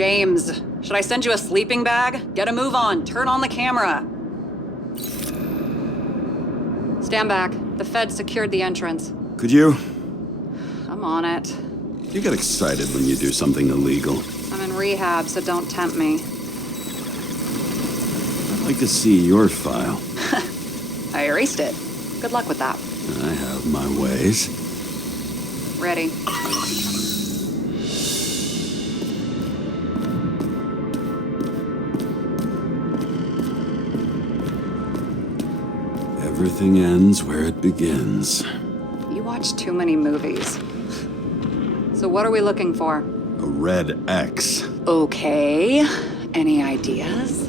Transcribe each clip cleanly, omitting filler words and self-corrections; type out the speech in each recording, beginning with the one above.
James, should I send you a sleeping bag? Get a move on. Turn on the camera. Stand back. The Fed secured the entrance. Could you? I'm on it. You get excited when you do something illegal. I'm in rehab, so don't tempt me. I'd like to see your file. I erased it. Good luck with that. I have my ways. Ready. Everything ends where it begins. You watch too many movies. So what are we looking for? A red X. Okay. Any ideas?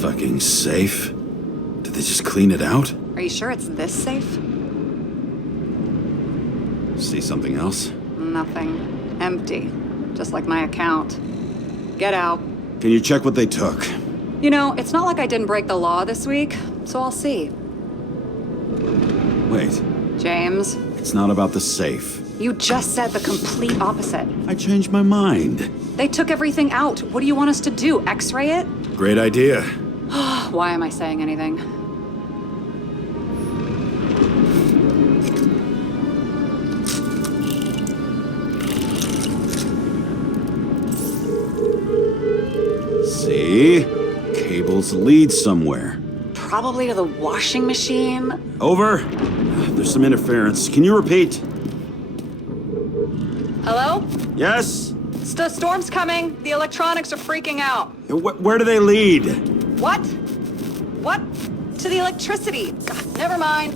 Fucking safe? Did they just clean it out? Are you sure it's this safe? See something else? Nothing. Empty. Just like my account. Get out. Can you check what they took? You know, it's not like I didn't break the law this week, so I'll see. Wait. James. It's not about the safe. You just said the complete opposite. I changed my mind. They took everything out. What do you want us to do? X-ray it? Great idea. Why am I saying anything? See? Cables lead somewhere. Probably to the washing machine. Over. There's some interference. Can you repeat? Hello? Yes? Storm's coming. The electronics are freaking out. Where do they lead? What? What? To the electricity. God, never mind.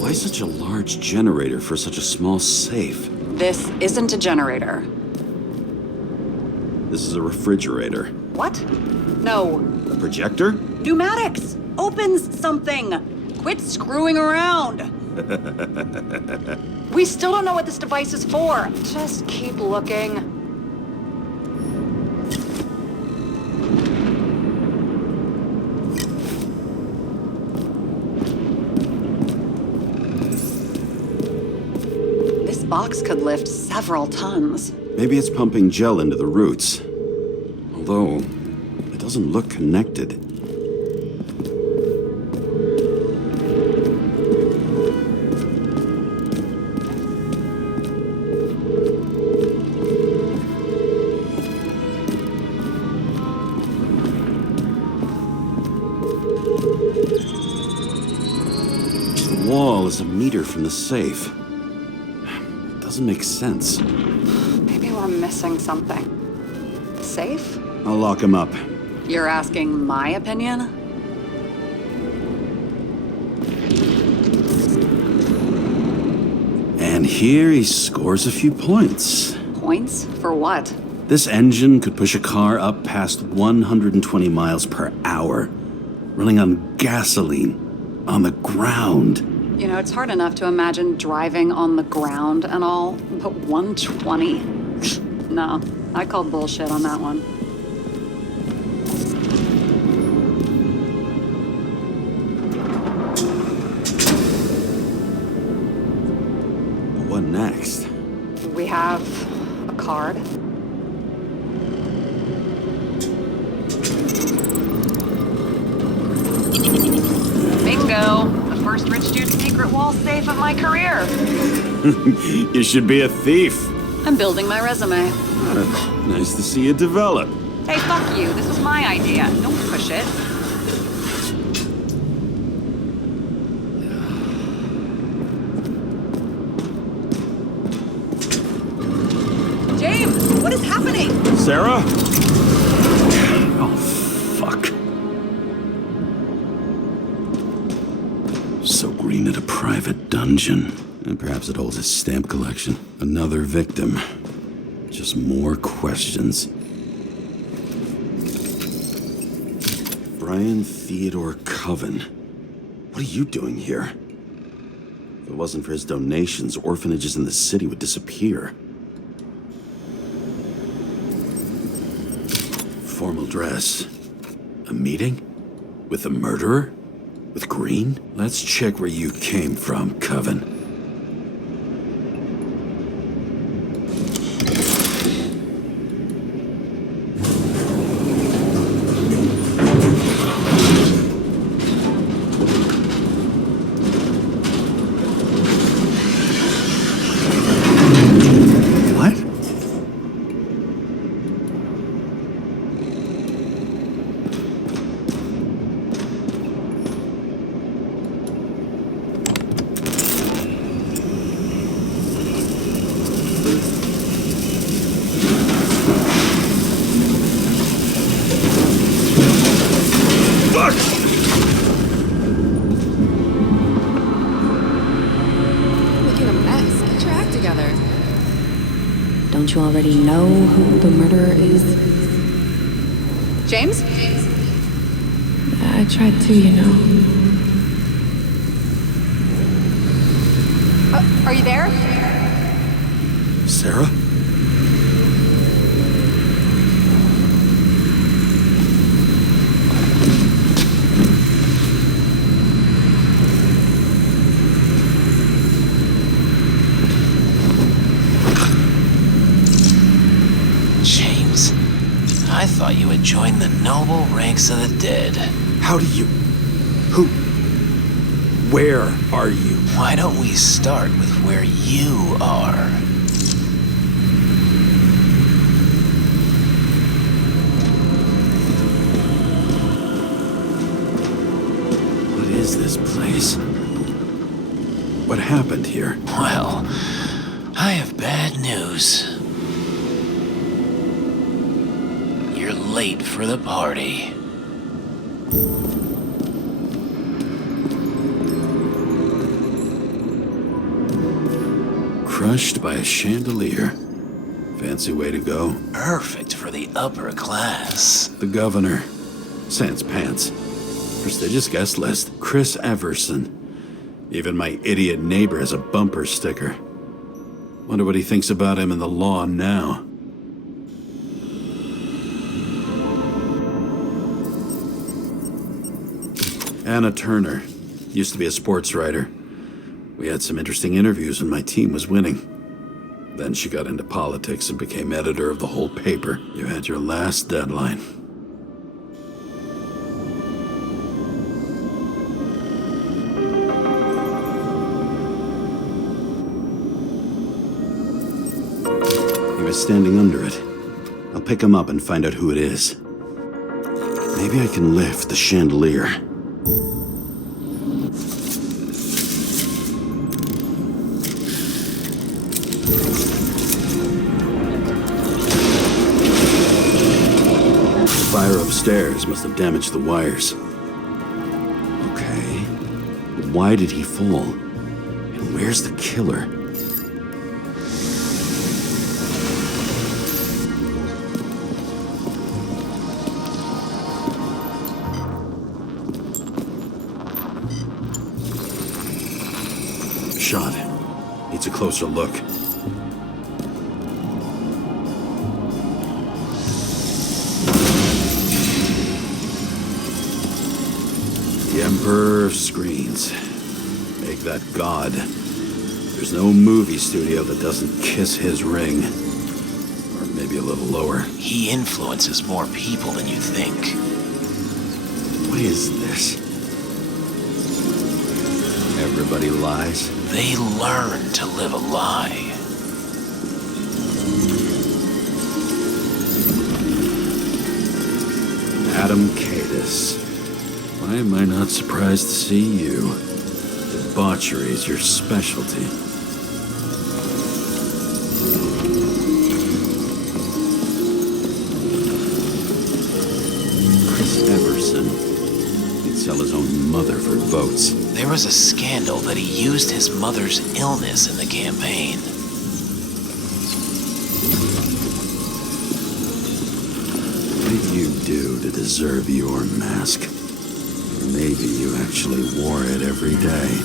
Why such a large generator for such a small safe? This isn't a generator. This is a refrigerator. What? No. A projector? Pneumatics! Opens something! Quit screwing around! We still don't know what this device is for. Just keep looking. This box could lift several tons. Maybe it's pumping gel into the roots. Although, it doesn't look connected. The wall is a meter from the safe. It doesn't make sense. Maybe we're missing something. Safe? I'll lock him up. You're asking my opinion? And here he scores a few points. Points? For what? This engine could push a car up past 120 miles per hour, running on gasoline, on the ground. You know, it's hard enough to imagine driving on the ground and all, but 120? No, I call bullshit on that one. What next? We have a card. Bingo! The first rich dude's secret wall safe of my career. You should be a thief. I'm building my resume. Nice to see you develop. Hey, fuck you. This was my idea. Don't push it. James, what is is happening? Sarah? Oh, fuck. So Green at a private dungeon. And perhaps it holds his stamp collection. Another victim. Just more questions. Brian Theodore Coven. What are you doing here? If it wasn't for his donations, orphanages in the city would disappear. Formal dress. A meeting? With the murderer? With Green? Let's check where you came from, Coven. What? Making a mess. Get your act together. Don't you already know who the murderer is? James? I tried to, you know. Are you there? Sarah? James, I thought you had joined the noble ranks of the dead. How do you... Who... Where are you? Why don't we start with where you are? What is this place? What happened here? Well, I have bad news. You're late for the party. Crushed by a chandelier. Fancy way to go. Perfect for the upper class. The governor. Sans pants. Prestigious guest list. Chris Everson. Even my idiot neighbor has a bumper sticker. Wonder what he thinks about him and the law now. Anna Turner. Used to be a sports writer. We had some interesting interviews when my team was winning. Then she got into politics and became editor of the whole paper. You had your last deadline. He was standing under it. I'll pick him up and find out who it is. Maybe I can lift the chandelier. Fire upstairs must have damaged the wires. Okay, but why did he fall? And where's the killer? Shot. Needs a closer look. The Emperor of Screens. Make that god. There's no movie studio that doesn't kiss his ring. Or maybe a little lower. He influences more people than you think. What is this? Everybody lies? They learn to live a lie. Adam Cadis. Why am I not surprised to see you? Debauchery is your specialty. sell his own mother for votes. There was a scandal that he used his mother's illness in the campaign. What did you do to deserve your mask? Or maybe you actually wore it every day.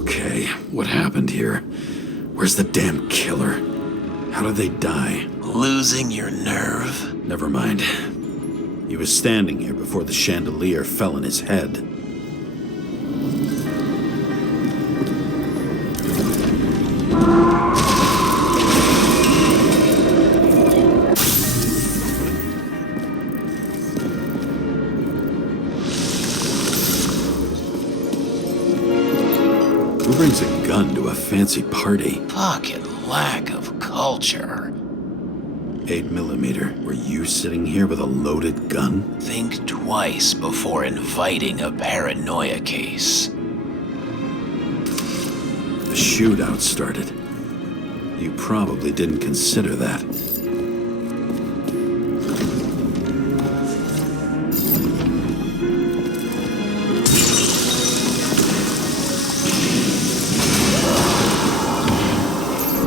Okay, what happened here? Where's the damn killer? How did they die? Losing your nerve? Never mind. He was standing here before the chandelier fell on his head. Who brings a gun to a fancy party? Fucking lack of culture. 8mm. Were you sitting here with a loaded gun? Think twice before inviting a paranoia case. A shootout started. You probably didn't consider that.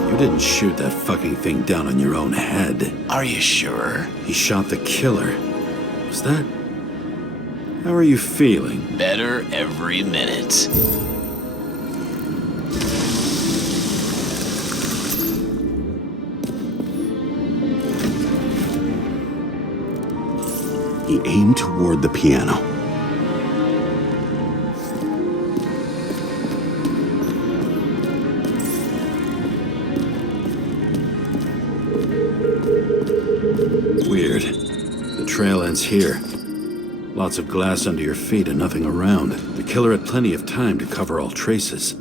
You didn't shoot that fucking thing down on your own head. Are you sure? He shot the killer. Was that... How are you feeling? Better every minute. He aimed toward the piano. Weird. The trail ends here. Lots of glass under your feet and nothing around. The killer had plenty of time to cover all traces.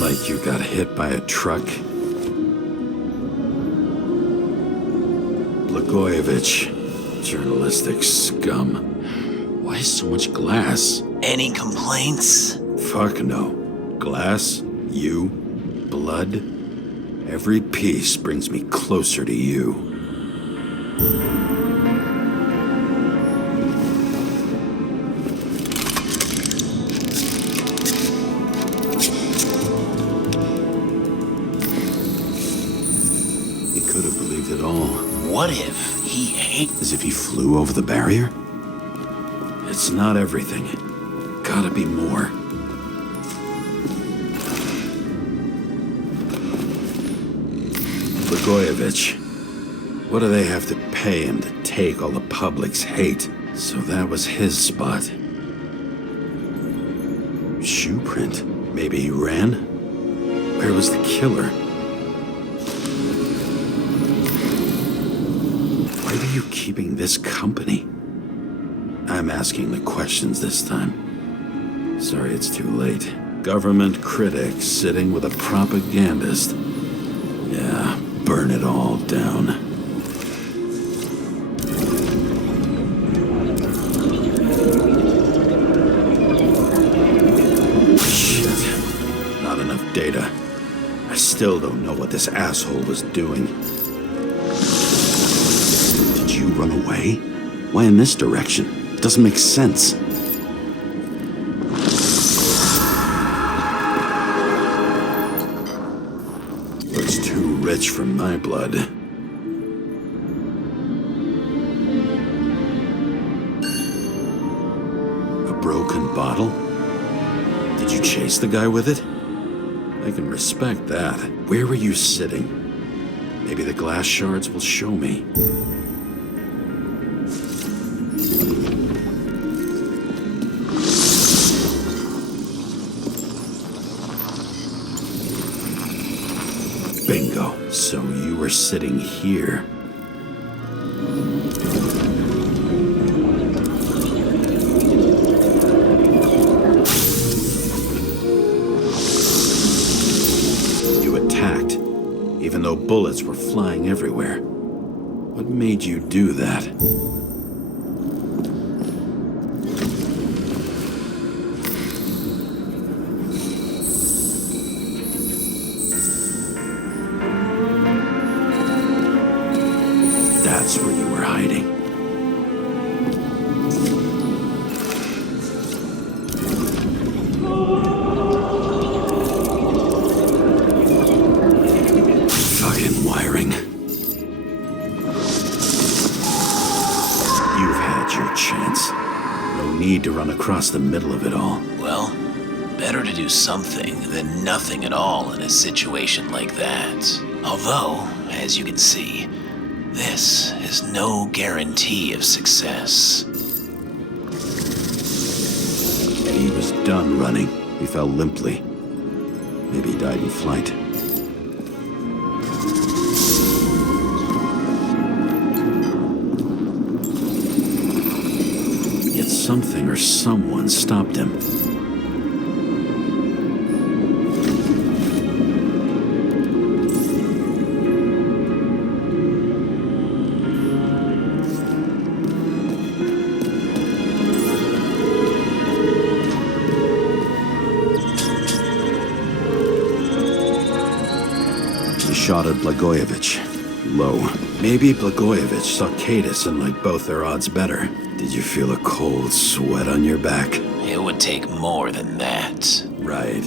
Like you got hit by a truck. Blagojevich. Journalistic scum. Why so much glass? Any complaints? Fuck no. Glass, you, blood. Every piece brings me closer to you. He could have believed it all. What if he hates... As if he flew over the barrier? It's not everything. Gotta be more. Blagojevich. What do they have to pay him to take all the public's hate? So that was his spot. Shoe print. Maybe he ran? Where was the killer? Why are you keeping this company? I'm asking the questions this time. Sorry it's too late. Government critic sitting with a propagandist. Yeah, burn it all down. Shit. Not enough data. I still don't know what this asshole was doing. Did you run away? Why in this direction? It doesn't make sense. Looks too rich for my blood. A broken bottle? Did you chase the guy with it? I can respect that. Where were you sitting? Maybe the glass shards will show me. Bingo. So you were sitting here. You attacked, even though bullets were flying everywhere. What made you do that? That's where you were hiding. Fucking wiring. You've had your chance. No need to run across the middle of it all. Well, better to do something than nothing at all in a situation like that. Although, as you can see, this is no guarantee of success. He was done running. He fell limply. Maybe he died in flight. Yet something or someone stopped him. Shot at Blagojevich. Low. Maybe Blagojevich saw Kadis and liked both their odds better. Did you feel a cold sweat on your back? It would take more than that. Right.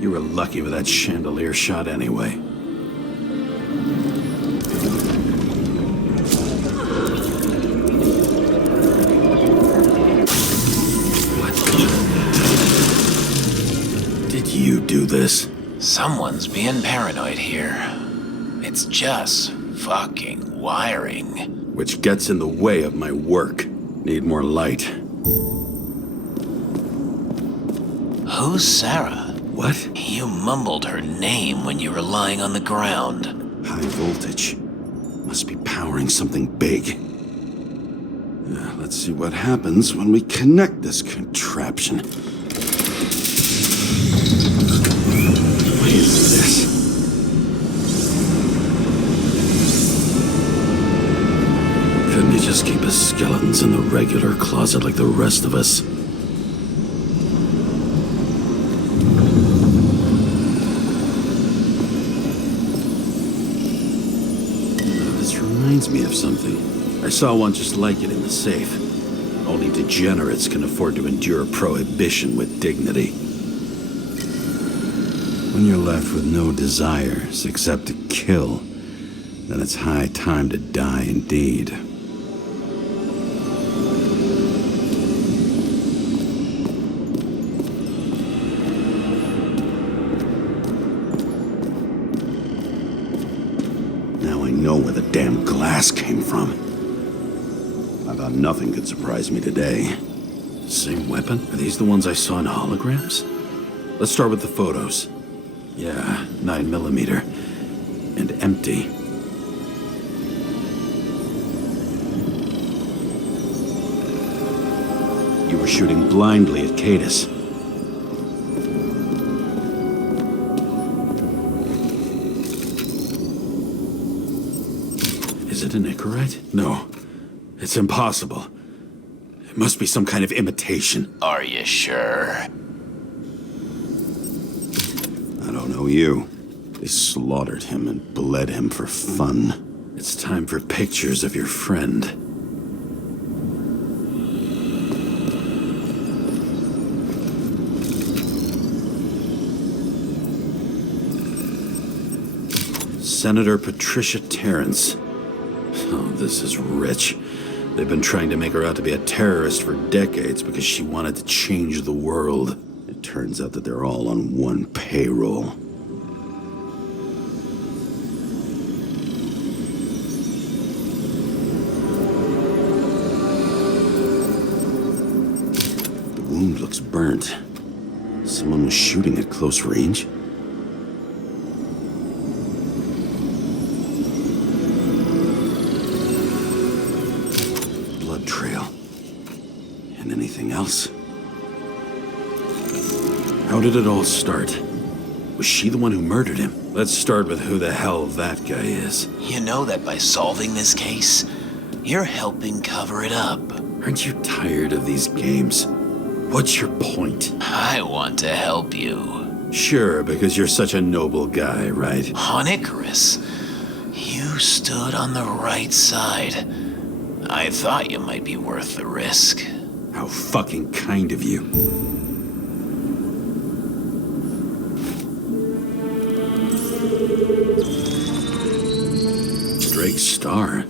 You were lucky with that chandelier shot anyway. What? Did you do this? Someone's being paranoid here. It's just fucking wiring. Which gets in the way of my work. Need more light. Who's Sarah? What? You mumbled her name when you were lying on the ground. High voltage. Must be powering something big. Let's see what happens when we connect this contraption. What is this? Couldn't you just keep his skeletons in the regular closet like the rest of us? This reminds me of something. I saw one just like it in the safe. Only degenerates can afford to endure prohibition with dignity. When you're left with no desires except to kill, then it's high time to die indeed. Now I know where the damn glass came from. I thought nothing could surprise me today. Same weapon? Are these the ones I saw in holograms? Let's start with the photos. Yeah, 9mm. And empty. You were shooting blindly at Kadis. Is it an Icarite? No. It's impossible. It must be some kind of imitation. Are you sure? I don't know you. They slaughtered him and bled him for fun. It's time for pictures of your friend. Senator Patricia Terrence. Oh, this is rich. They've been trying to make her out to be a terrorist for decades because she wanted to change the world. It turns out that they're all on one payroll. The wound looks burnt. Someone was shooting at close range. Blood trail. And anything else? How did it all start? Was she the one who murdered him? Let's start with who the hell that guy is. You know that by solving this case, you're helping cover it up. Aren't you tired of these games? What's your point? I want to help you. Sure, because you're such a noble guy, right? On Icarus, you stood on the right side. I thought you might be worth the risk. How fucking kind of you. Drake's star?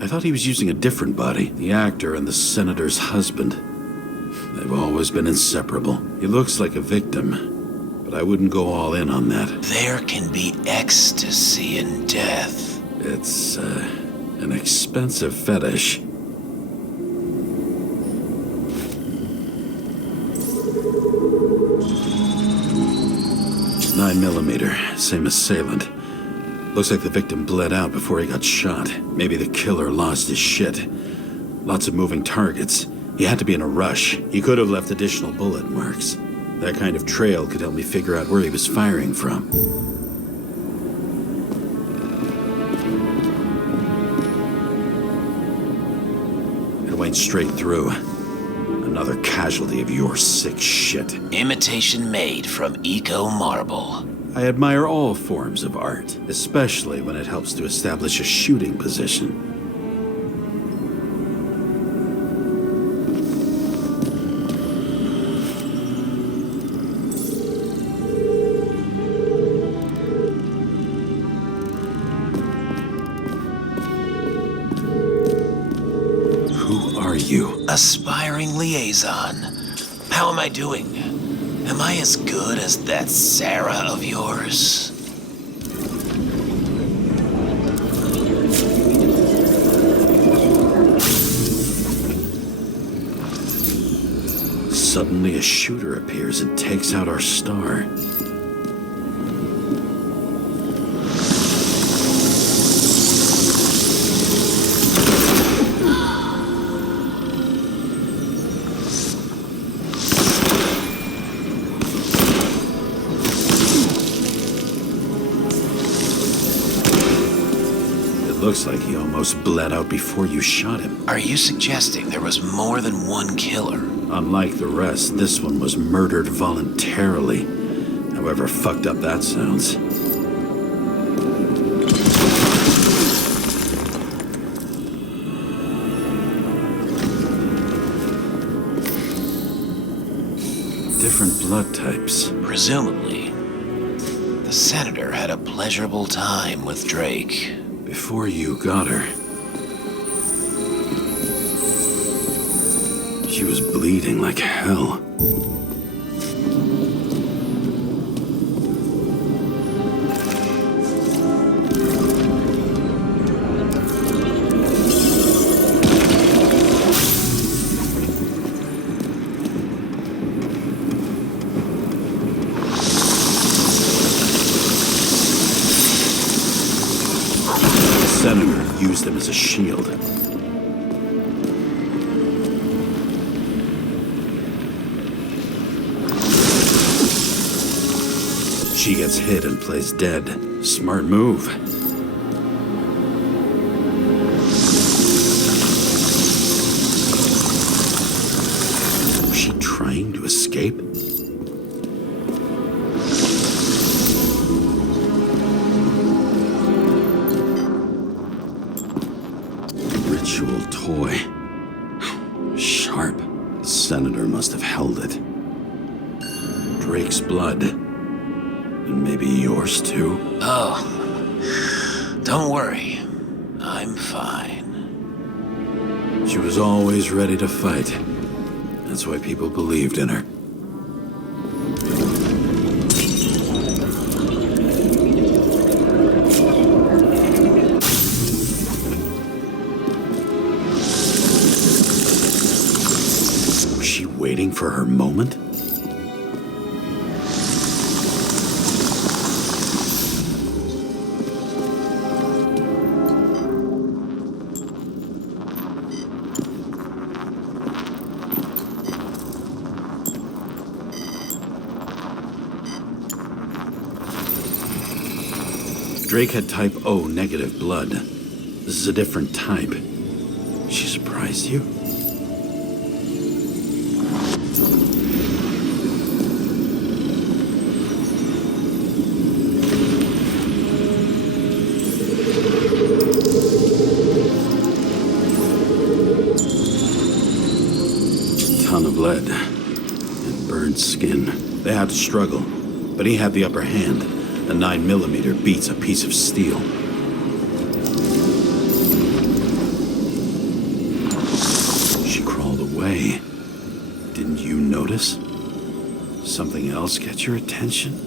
I thought he was using a different body. The actor and the senator's husband. They've always been inseparable. He looks like a victim, but I wouldn't go all in on that. There can be ecstasy in death. It's, an expensive fetish. 9mm, same assailant. Looks like the victim bled out before he got shot. Maybe the killer lost his shit. Lots of moving targets. He had to be in a rush. He could have left additional bullet marks. That kind of trail could help me figure out where he was firing from. It went straight through. Another casualty of your sick shit. Imitation made from eco marble. I admire all forms of art, especially when it helps to establish a shooting position. Who are you? Aspiring liaison. How am I doing? Am I as good as that Sarah of yours? Suddenly a shooter appears and takes out our star. Looks like he almost bled out before you shot him. Are you suggesting there was more than one killer? Unlike the rest, this one was murdered voluntarily. However fucked up that sounds. Different blood types. Presumably, the senator had a pleasurable time with Drake. Before you got her, she was bleeding like hell. Senator used them as a shield. She gets hit and plays dead. Smart move. Was she trying to escape? Ritual toy. Sharp. The senator must have held it. Drake's blood. And maybe yours too? Oh, don't worry. I'm fine. She was always ready to fight. That's why people believed in her. Was she waiting for her moment? Drake had type O negative blood. This is a different type. She surprised you? bled and burned skin. They had to struggle, but he had the upper hand. A 9mm beats a piece of steel. She crawled away. Didn't you notice? Something else get your attention?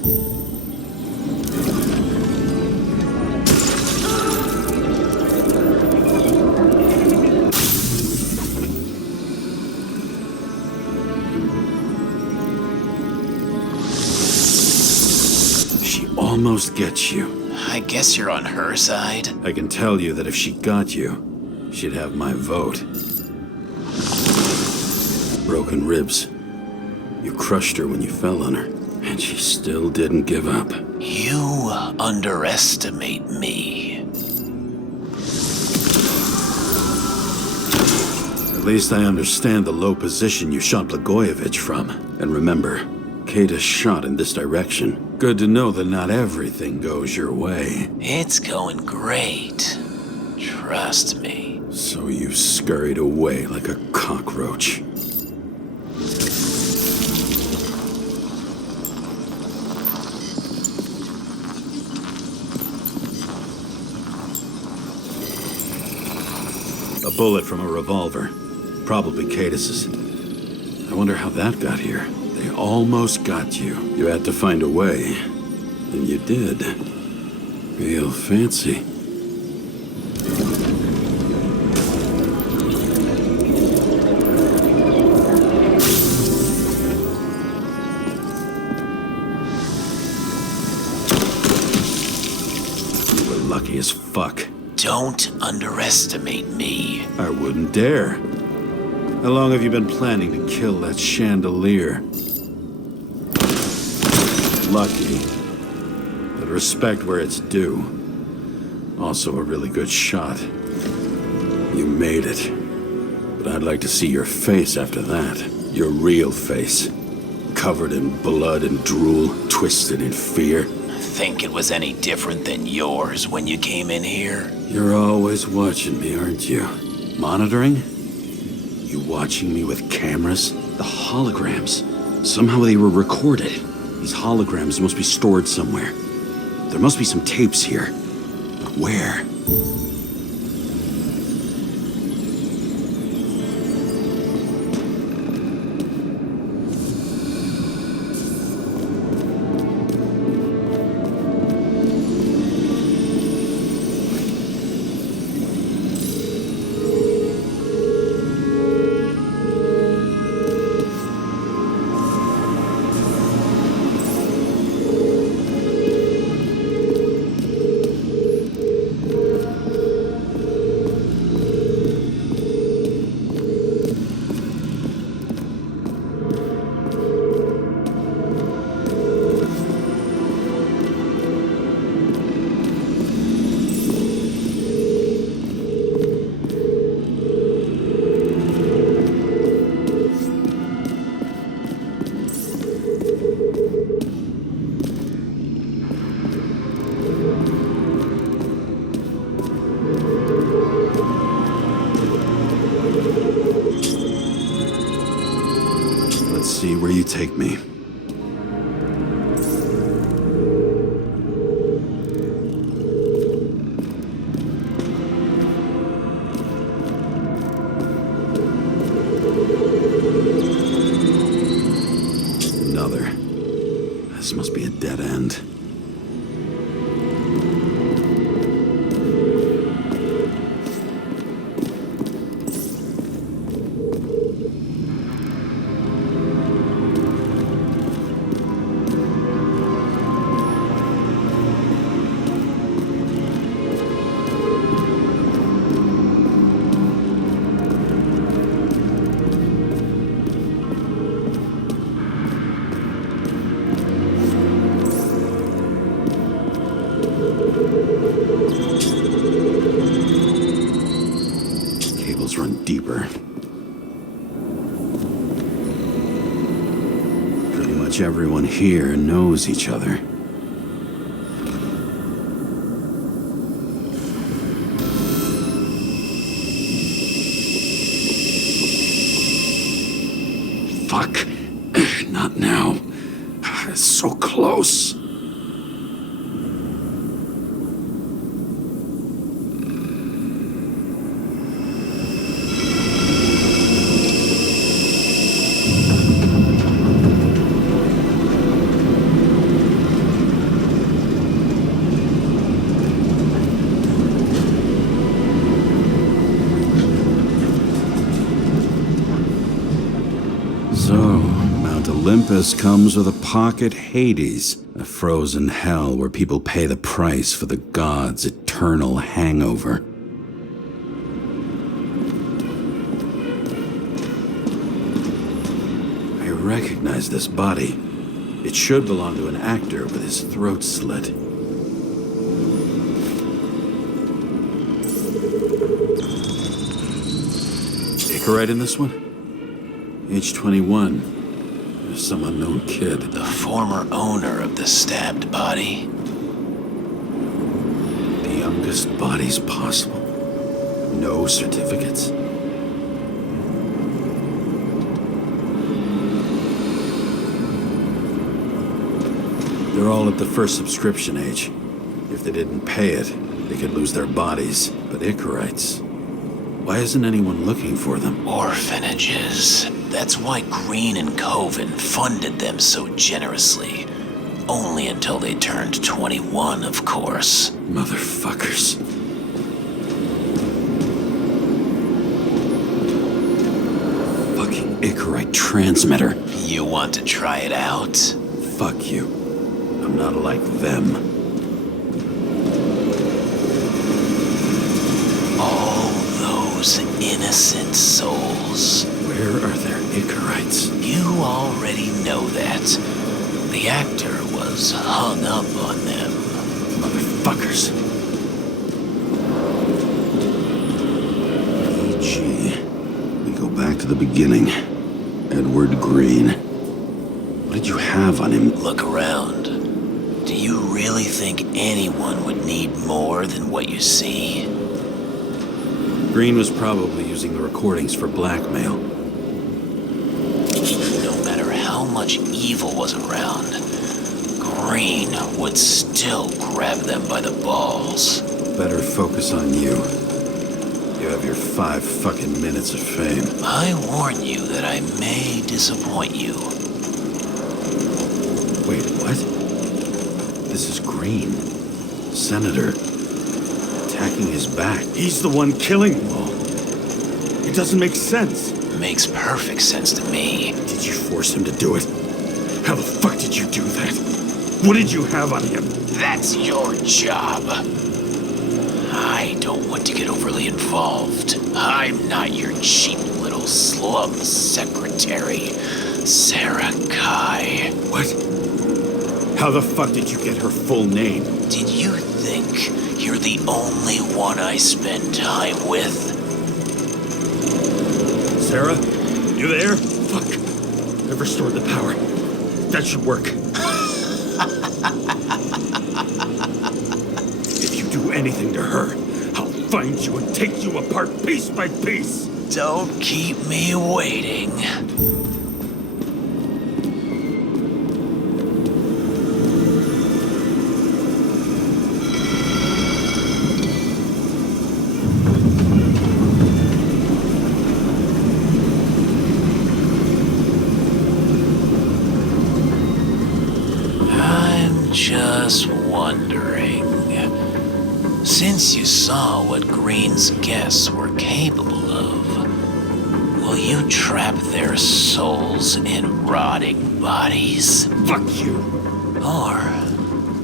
She almost gets you. I guess you're on her side. I can tell you that if she got you, she'd have my vote. Broken ribs. You crushed her when you fell on her, and she still didn't give up. You underestimate me. At least I understand the low position you shot Blagojevich from. And remember, Kata shot in this direction. Good to know that not everything goes your way. It's going great. Trust me. So you scurried away like a cockroach. A bullet from a revolver. Probably Cadis's. I wonder how that got here. They almost got you. You had to find a way. And you did. Real fancy. You were lucky as fuck. Don't underestimate me. I wouldn't dare. How long have you been planning to kill that chandelier? Lucky. But respect where it's due. Also a really good shot. You made it. But I'd like to see your face after that. Your real face. Covered in blood and drool, twisted in fear. Think it was any different than yours when you came in here? You're always watching me, aren't you? Monitoring? You watching me with cameras? The holograms. Somehow they were recorded. These holograms must be stored somewhere. There must be some tapes here. But where? See where you take me. Another. This must be a dead end. Cables run deeper. Pretty much everyone here knows each other. so close. So, Mount Olympus comes with a pocket Hades, a frozen hell where people pay the price for the gods' eternal hangover. I recognize this body. It should belong to an actor with his throat slit. Icarite in this one? Age 21. Some unknown kid. The former owner of the stabbed body. The youngest bodies possible. No certificates. They're all at the first subscription age. If they didn't pay it, they could lose their bodies. But Icarites, why isn't anyone looking for them? Orphanages. That's why Green and Coven funded them so generously. Only until they turned 21, of course. Motherfuckers. Fucking Icarite transmitter. You want to try it out? Fuck you. I'm not like them. All those innocent souls. Where are their Icarites? You already know that. The actor was hung up on them. Motherfuckers. E.G. We go back to the beginning. Edward Green. What did you have on him? Look around. Do you really think anyone would need more than what you see? Green was probably using the recordings for blackmail. No matter how much evil was around, Green would still grab them by the balls. Better focus on you. You have your 5 fucking minutes of fame. I warn you that I may disappoint you. Wait, what? This is Green. Senator. Attacking his back. He's the one killing them all. It doesn't make sense. Makes perfect sense to me. Did you force him to do it? How the fuck did you do that? What did you have on him? That's your job. I don't want to get overly involved. I'm not your cheap little slum secretary, Sarah Kai. What? How the fuck did you get her full name? Did you think you're the only one I spend time with? Sarah? You there? Fuck. I've restored the power. That should work. If you do anything to her, I'll find you and take you apart piece by piece. Don't keep me waiting. Just wondering, since you saw what Green's guests were capable of, will you trap their souls in rotting bodies? Fuck you. Or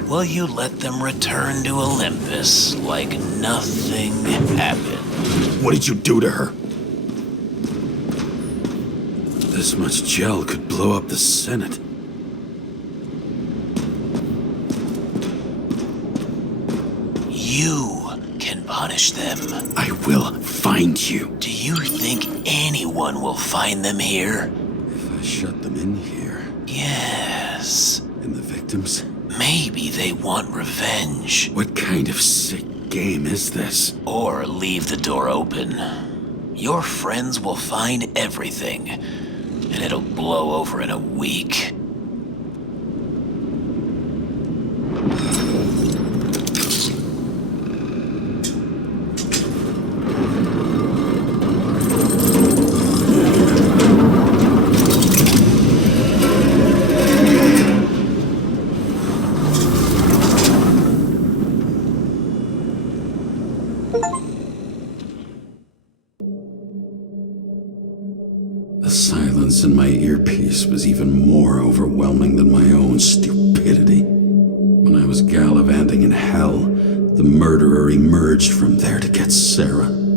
will you let them return to Olympus like nothing happened? What did you do to her? This much gel could blow up the Senate. You can punish them. I will find you. Do you think anyone will find them here? If I shut them in here. Yes. And the victims? Maybe they want revenge. What kind of sick game is this? Or leave the door open. Your friends will find everything, and it'll blow over in a week. The silence in my earpiece was even more overwhelming than my own stupidity. When I was gallivanting in hell, the murderer emerged from there to get Sarah.